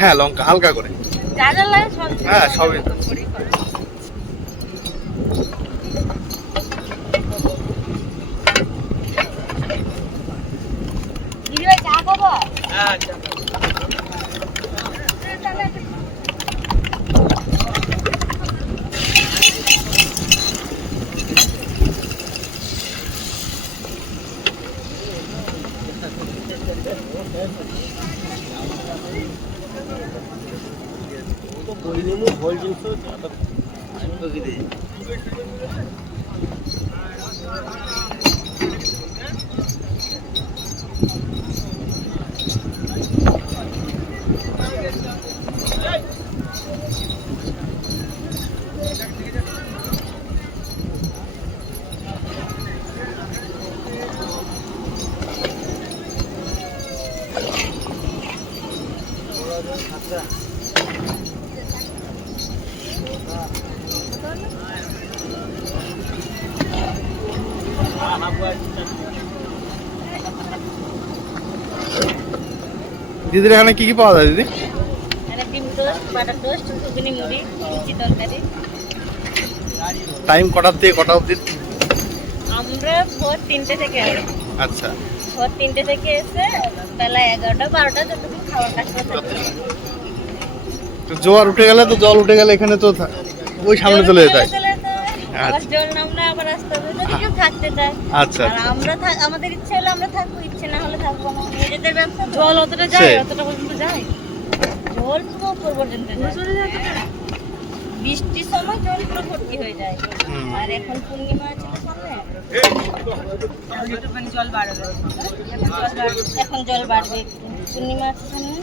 হ্যাঁ লঙ্কা হালকা করে, হ্যাঁ সবই। দিদির এখানে কি কি পাওয়া যায় দিদি? টাইম কটার থেকে কটা অবধি? আমরা ভোর 3টে থেকে আসি। আচ্ছা, ভোর 3টে থেকে এসে বেলা 11টা 12টা যতক্ষণ খাওয়ার কাজটা তো জোয়ার উঠে গেলে তো, জল উঠে গেলে এখানে তো ওই সামনে চলে যেতে হয়। আবার জল নামলে আবার আসতে হবে যদি কেউ থাকতে চায়। আচ্ছা, আর আমরা আমাদের ইচ্ছে হলে আমরা থাকবো, ইচ্ছে না হলে থাকবো না। নিজেদের ব্যবসা, জল অতটা যায়, অতটা পর্যন্ত যায়, জল পুরো উপর পর্যন্ত যায়। বৃষ্টির সময় জল পুরো ভর্তি হয়ে যায়। আর এখন পূর্ণিমা আছে সামনে, জল বাড়বে, এখন জল বাড়বে। পূর্ণিমা আছে সামনে।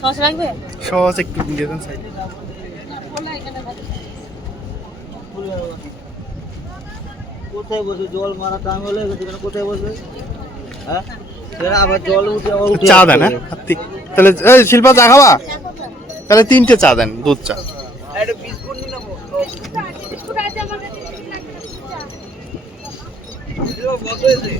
সস লাগবে? সস একটু দিয়ে দেন সাইডে। কোথায় বসে জল মারা টাইম হলে সেখানে কোথায় বসবে? হ্যাঁ, আবার জল উঠে চা দেন। হ্যাঁ তাহলে এই শিল্পা চা খাওয়া? তাহলে 3টে চা দেন, দুধ চা। একটা বিস্কুট নিয়ে নেবো। কত হয়েছে?